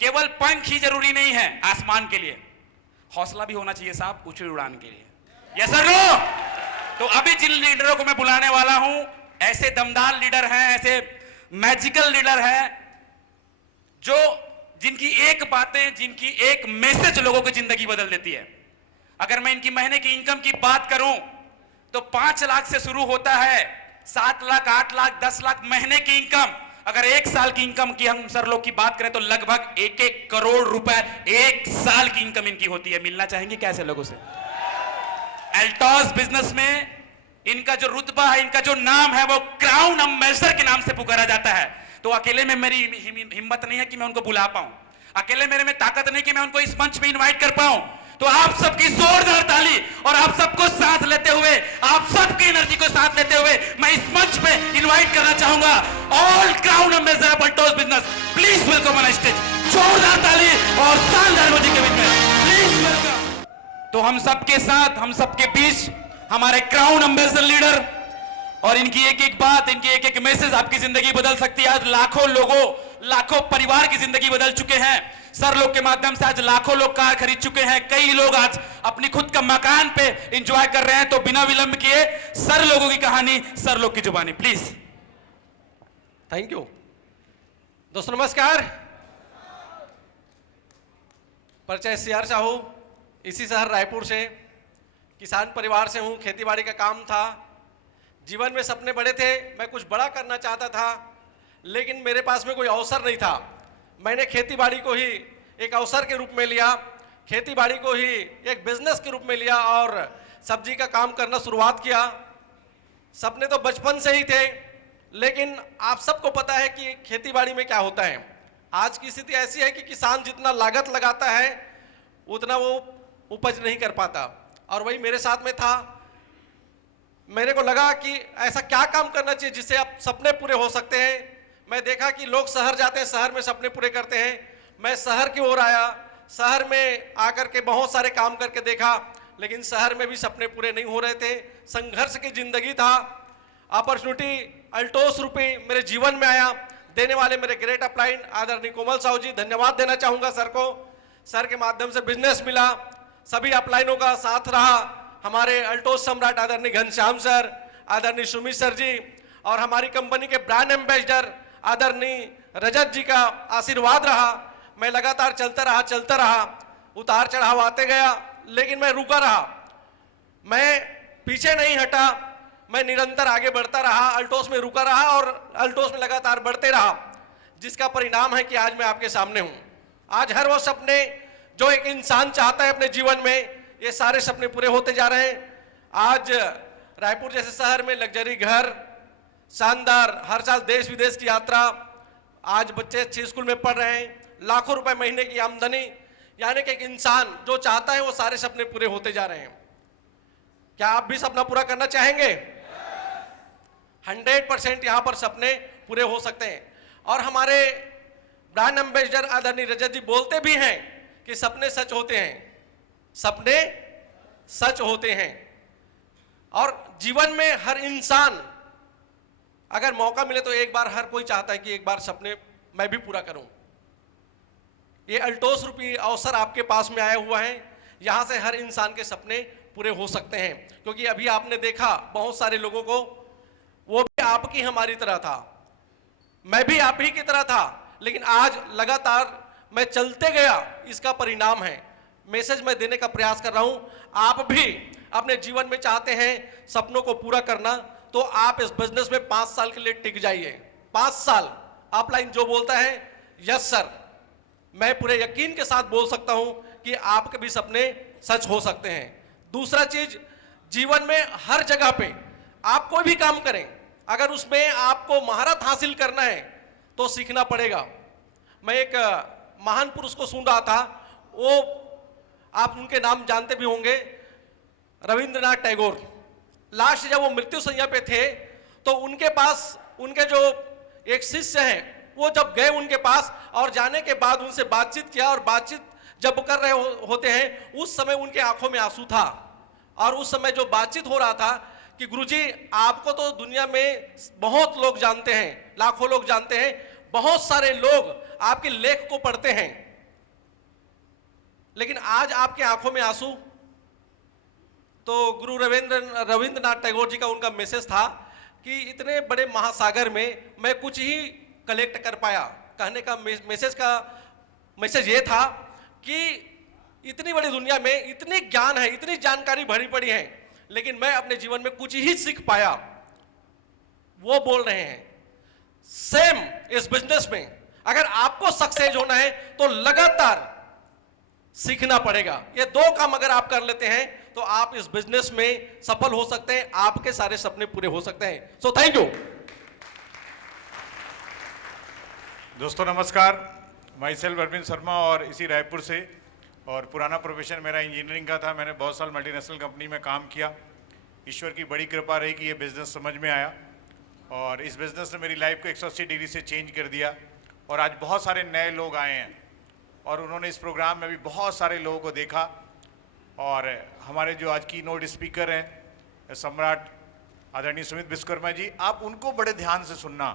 केवल पंख ही जरूरी नहीं है आसमान के लिए, हौसला भी होना चाहिए साहब ऊंची उड़ान के लिए। Yes sir no. तो अभी जिन लीडरों को मैं बुलाने वाला हूं, ऐसे दमदार लीडर हैं, ऐसे मैजिकल लीडर हैं, जो जिनकी एक बातें, जिनकी एक मैसेज लोगों की जिंदगी बदल देती है। अगर मैं इनकी महीने की इनकम की बात करूं तो 5 लाख से शुरू होता है, 7 लाख, 8 लाख, 10 लाख महीने की इनकम। अगर 1 साल की इनकम की हम सर लोग की बात करें तो लगभग 1-1 करोड़ रुपए 1 साल की इनकम इनकी होती है। मिलना चाहेंगे क्या ऐसे लोगों से? एल्टॉस बिजनेस में इनका जो रुतबा है, इनका जो नाम है, वो क्राउन एम्बेसडर के नाम से पुकारा जाता है। तो अकेले में मेरी हिम्मत नहीं है कि मैं उनको बुला पाऊं, अकेले मेरे में ताकत नहीं कि मैं उनको इस मंच पे इनवाइट कर पाऊं। तो आप सबकी जोरदार ताली और आप सबको साथ लेते हुए, आप सबकी एनर्जी को साथ लेते हुए मैं इस मंच पे इनवाइट करना चाहूंगा all crown ambassador of Altos business. Please welcome on stage. जोरदार ताली और शानदार एनर्जी के बीच में प्लीज वेलकम। तो हम सबके साथ, हम सबके बीच हमारे क्राउन एम्बेसडर लीडर, और इनकी एक एक बात, इनकी एक एक मैसेज आपकी जिंदगी बदल सकती है। आज लाखों लोगों, लाखों परिवार की जिंदगी बदल चुके हैं सर लोग के माध्यम से। आज लाखों लोग कार खरीद चुके हैं, कई लोग आज अपनी खुद का मकान पे एंजॉय कर रहे हैं। तो बिना विलंब किए सर लोगों की कहानी, सर लोग की जुबानी, प्लीज। थैंक यू दोस्तों, नमस्कार। परिचय सीआर साहू, इसी शहर रायपुर से, किसान परिवार से हूँ। खेतीबाड़ी का काम था, जीवन में सपने बड़े थे, मैं कुछ बड़ा करना चाहता था, लेकिन मेरे पास में कोई अवसर नहीं था। मैंने खेतीबाड़ी को ही एक अवसर के रूप में लिया, खेतीबाड़ी को ही एक बिजनेस के रूप में लिया और सब्जी का काम करना शुरुआत किया। सपने तो बचपन से ही थे, लेकिन आप सबको पता है कि खेतीबाड़ी में क्या होता है। आज की स्थिति ऐसी है कि किसान जितना लागत लगाता है उतना वो उपज नहीं कर पाता, और वही मेरे साथ में था। मेरे को लगा कि ऐसा क्या काम करना चाहिए जिससे आप सपने पूरे हो सकते हैं। मैं देखा कि लोग शहर जाते हैं, शहर में सपने पूरे करते हैं। मैं शहर की ओर आया, शहर में आकर के बहुत सारे काम करके देखा, लेकिन शहर में भी सपने पूरे नहीं हो रहे थे। संघर्ष की जिंदगी था। अपॉर्चुनिटी अल्टोस रूपी मेरे जीवन में आया। देने वाले मेरे ग्रेट अपलाइन आदरणीय कोमल साहू जी, धन्यवाद देना चाहूँगा सर को। सर के माध्यम से बिजनेस मिला, सभी अपलाइनों का साथ रहा। हमारे अल्टोस सम्राट आदरणीय घनश्याम सर, आदरणीय सुमित सर जी, और हमारी कंपनी के ब्रांड एम्बेसडर आदरणीय रजत जी का आशीर्वाद रहा। मैं लगातार चलता रहा, उतार चढ़ाव आते गया, लेकिन मैं रुका रहा, मैं पीछे नहीं हटा, मैं निरंतर आगे बढ़ता रहा। अल्टोस में रुका रहा और अल्टोस में लगातार बढ़ते रहा, जिसका परिणाम है कि आज मैं आपके सामने हूं। आज हर वो सपने जो एक इंसान चाहता है अपने जीवन में, ये सारे सपने पूरे होते जा रहे हैं। आज रायपुर जैसे शहर में लग्जरी घर, शानदार, हर साल देश विदेश की यात्रा, आज बच्चे अच्छे स्कूल में पढ़ रहे हैं, लाखों रुपए महीने की आमदनी, यानी कि एक इंसान जो चाहता है वो सारे सपने पूरे होते जा रहे हैं। क्या आप भी सपना पूरा करना चाहेंगे? 100% यहां पर सपने पूरे हो सकते हैं। और हमारे ब्रांड एम्बेसडर आदरणीय रजत जी बोलते भी हैं कि सपने सच होते हैं, सपने सच होते हैं। और जीवन में हर इंसान अगर मौका मिले तो एक बार हर कोई चाहता है कि एक बार सपने मैं भी पूरा करूं। ये अल्टोस रूपी अवसर आपके पास में आया हुआ है, यहां से हर इंसान के सपने पूरे हो सकते हैं। क्योंकि अभी आपने देखा बहुत सारे लोगों को, वो भी आपकी हमारी तरह था, मैं भी आप ही की तरह था, लेकिन आज लगातार मैं चलते गया, इसका परिणाम है। मैसेज मैं देने का प्रयास कर रहा हूं। आप भी अपने जीवन में चाहते हैं सपनों को पूरा करना, तो आप इस बिजनेस में 5 साल के लिए टिक जाइए। 5 साल अपलाइन जो बोलता है, यस सर, मैं पूरे यकीन के साथ बोल सकता हूं कि आपके भी सपने सच हो सकते हैं। दूसरा चीज, जीवन में हर जगह पे आप कोई भी काम करें, अगर उसमें आपको महारत हासिल करना है तो सीखना पड़ेगा। मैं एक महान पुरुष को सुन रहा था, वो आप उनके नाम जानते भी होंगे, रविंद्रनाथ टैगोर। लास्ट जब वो मृत्यु शैया पे थे तो उनके पास उनके जो एक शिष्य हैं, वो जब गए उनके पास और जाने के बाद उनसे बातचीत किया, और बातचीत जब कर रहे होते हैं उस समय उनके आंखों में आंसू था। और उस समय जो बातचीत हो रहा था कि गुरुजी, आपको तो दुनिया में बहुत लोग जानते हैं, लाखों लोग जानते हैं, बहुत सारे लोग आपके लेख को पढ़ते हैं, लेकिन आज आपके आंखों में आंसू। तो गुरु रविंद्रनाथ टैगोर जी का उनका मैसेज था कि इतने बड़े महासागर में मैं कुछ ही कलेक्ट कर पाया। कहने का मैसेज ये था कि इतनी बड़ी दुनिया में इतनी ज्ञान है, इतनी जानकारी भरी पड़ी है, लेकिन मैं अपने जीवन में कुछ ही सीख पाया। वो बोल रहे हैं सेम इस बिजनेस में अगर आपको सक्सेस होना है तो लगातार सीखना पड़ेगा। ये दो काम अगर आप कर लेते हैं तो आप इस बिजनेस में सफल हो सकते हैं, आपके सारे सपने पूरे हो सकते हैं। So thank you. दोस्तों नमस्कार, माई सेल्फ अरविंद शर्मा और इसी रायपुर से। और पुराना प्रोफेशन मेरा इंजीनियरिंग का था। मैंने बहुत साल मल्टीनेशनल कंपनी में काम किया। ईश्वर की बड़ी कृपा रही कि ये बिज़नेस समझ में आया और इस बिज़नेस ने मेरी लाइफ को 180 डिग्री से चेंज कर दिया। और आज बहुत सारे नए लोग आए हैं और उन्होंने इस प्रोग्राम में भी बहुत सारे लोगों को देखा। और हमारे जो आज की नोट स्पीकर हैं सम्राट आदरणीय सुमित विश्वकर्मा जी, आप उनको बड़े ध्यान से सुनना,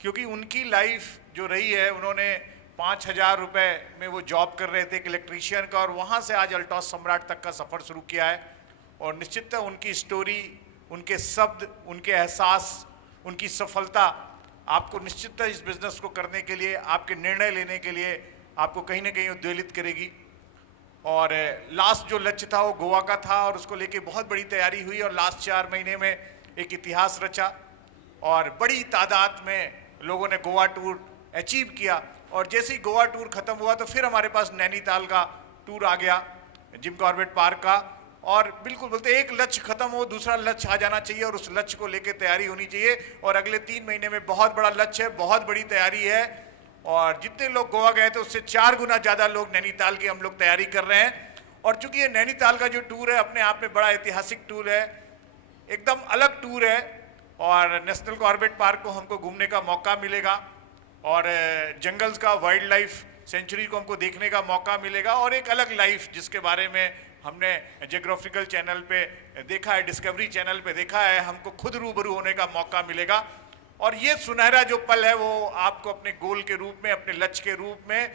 क्योंकि उनकी लाइफ जो रही है, उन्होंने 5,000 रुपये में वो जॉब कर रहे थे एक इलेक्ट्रीशियन का, और वहाँ से आज अल्टॉस सम्राट तक का सफ़र शुरू किया है। और निश्चिततः उनकी स्टोरी, उनके शब्द, उनके एहसास, उनकी सफलता आपको निश्चिततः इस बिज़नेस को करने के लिए, आपके निर्णय लेने के लिए आपको कहीं ना कहीं उद्वेलित करेगी। और लास्ट जो लक्ष्य था वो गोवा का था और उसको लेके बहुत बड़ी तैयारी हुई और लास्ट 4 महीने में एक इतिहास रचा और बड़ी तादाद में लोगों ने गोवा टूर अचीव किया। और जैसे ही गोवा टूर ख़त्म हुआ तो फिर हमारे पास नैनीताल का टूर आ गया, जिम कॉर्बेट पार्क का। और बिल्कुल बोलते एक लक्ष्य खत्म हो, दूसरा लक्ष्य आ जाना चाहिए और उस लक्ष्य को लेकर तैयारी होनी चाहिए। और अगले 3 महीने में बहुत बड़ा लक्ष्य है, बहुत बड़ी तैयारी है। और जितने लोग गोवा गए थे उससे 4 गुना ज़्यादा लोग नैनीताल की हम लोग तैयारी कर रहे हैं। और चूंकि ये नैनीताल का जो टूर है अपने आप में बड़ा ऐतिहासिक टूर है, एकदम अलग टूर है। और नेशनल कॉर्बेट पार्क को हमको घूमने का मौका मिलेगा और जंगल्स का वाइल्ड लाइफ सेंचुरी को हमको देखने का मौका मिलेगा और एक अलग लाइफ जिसके बारे में हमने जियोग्राफिकल चैनल पे देखा है, डिस्कवरी चैनल पे देखा है, हमको खुद रूबरू होने का मौका मिलेगा। और ये सुनहरा जो पल है वो आपको अपने गोल के रूप में, अपने लक्ष्य के रूप में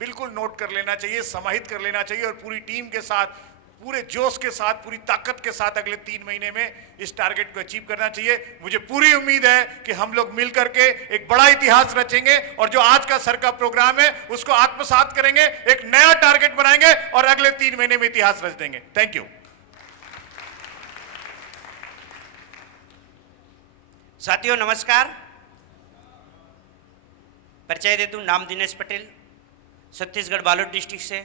बिल्कुल नोट कर लेना चाहिए, समाहित कर लेना चाहिए और पूरी टीम के साथ, पूरे जोश के साथ, पूरी ताकत के साथ अगले 3 महीने में इस टारगेट को अचीव करना चाहिए। मुझे पूरी उम्मीद है कि हम लोग मिल करके एक बड़ा इतिहास रचेंगे और जो आज का सर का प्रोग्राम है उसको आत्मसात करेंगे, एक नया टारगेट बनाएंगे और अगले 3 महीने में इतिहास रच देंगे। Thank you. साथियों नमस्कार, परिचय दे दूं, नाम दिनेश पटेल, छत्तीसगढ़ बालोद डिस्ट्रिक्ट से।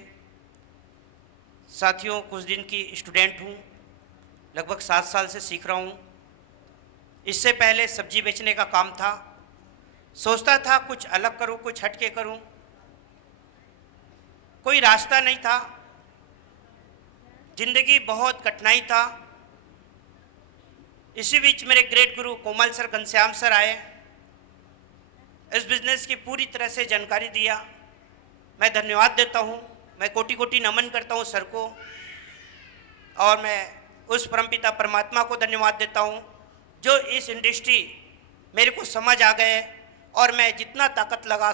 साथियों कुछ दिन की स्टूडेंट हूं, लगभग 7 साल से सीख रहा हूं। इससे पहले सब्जी बेचने का काम था, सोचता था कुछ अलग करूं, कुछ हट के करूं, कोई रास्ता नहीं था, जिंदगी बहुत कठिनाई था। इसी बीच मेरे ग्रेट गुरु कोमल सर, घनश्याम सर आए, इस बिजनेस की पूरी तरह से जानकारी दिया। मैं धन्यवाद देता हूं, मैं कोटि कोटि नमन करता हूं सर को और मैं उस परमपिता परमात्मा को धन्यवाद देता हूं जो इस इंडस्ट्री मेरे को समझ आ गए और मैं जितना ताकत लगा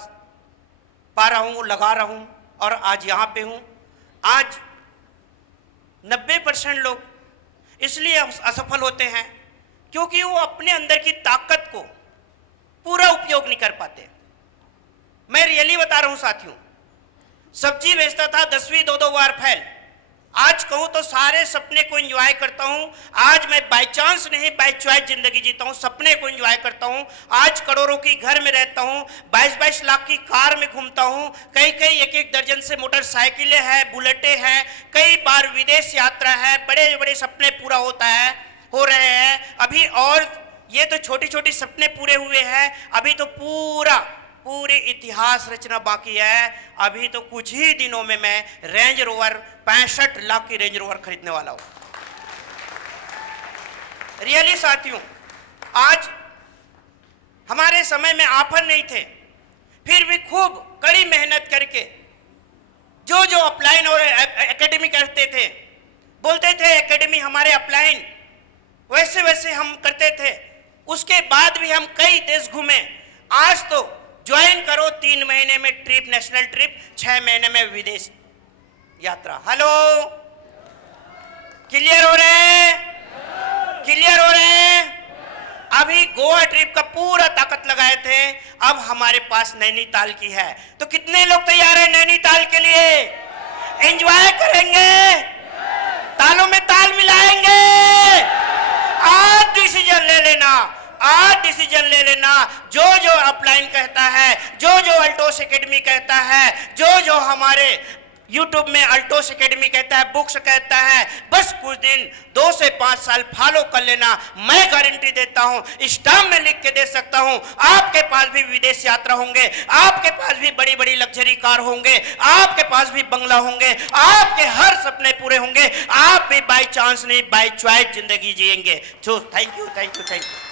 पा रहा हूं वो लगा रहा हूं और आज यहाँ पे हूं। आज 90% लोग इसलिए असफल होते हैं क्योंकि वो अपने अंदर की ताकत को पूरा उपयोग नहीं कर पाते। मैं रियली बता रहा हूं साथियों, सब्जी बेचता था 10वीं 2-2 बार फेल। आज कहूं तो सारे सपने को एंजॉय करता हूं। आज मैं बाय चांस नहीं, बाय चॉइस जिंदगी जीता हूं, सपने को एंजॉय करता हूं। आज करोड़ों की घर में रहता हूं, 22-22 लाख की कार में घूमता हूं, कई 1-1 दर्जन से मोटरसाइकिलें हैं, बुलेटें हैं, कई बार विदेश यात्रा है, बड़े बड़े सपने पूरा हो रहे हैं। अभी और ये तो छोटी छोटी सपने पूरे हुए हैं, अभी तो पूरे इतिहास रचना बाकी है। अभी तो कुछ ही दिनों में मैं रेंज रोवर 65 लाख की रेंज रोवर खरीदने वाला हूं। रियली साथियों, आज हमारे समय में ऑफर नहीं थे, फिर भी खूब कड़ी मेहनत करके जो अपलाइन और एकेडमी करते थे, बोलते थे एकेडमी हमारे अपलाइन, वैसे हम करते थे। उसके बाद भी हम कई देश घूमे। आज तो ज्वाइन करो 3 महीने में ट्रिप, नेशनल ट्रिप, 6 महीने में विदेश। यात्रा। हेलो, क्लियर हो रहे? क्लियर हो रहे? अभी गोवा ट्रिप का पूरा ताकत लगाए थे, अब हमारे पास नैनीताल की है। तो कितने लोग तैयार हैं नैनीताल के लिए? एंजॉय करेंगे, तालों में ताल मिलाएंगे। आज डिसीजन ले लेना, आज डिसीजन ले लेना। जो जो अपलाइन कहता है, जो जो अल्टोस एकेडमी कहता है, जो जो हमारे YouTube में अल्टोस एकेडमी कहता है, बुक्स कहता है, बस कुछ दिन 2 से 5 साल फॉलो कर लेना। मैं गारंटी देता हूं, स्टाम्प में लिख के दे सकता हूं, आपके पास भी विदेश यात्रा होंगे, आपके पास भी बड़ी बड़ी लग्जरी कार होंगे, आपके पास भी बंगला होंगे, आपके हर सपने पूरे होंगे, आप भी बाय चांस नहीं बाय चॉइस जिंदगी जिएंगे। तो thank you, thank you, thank you.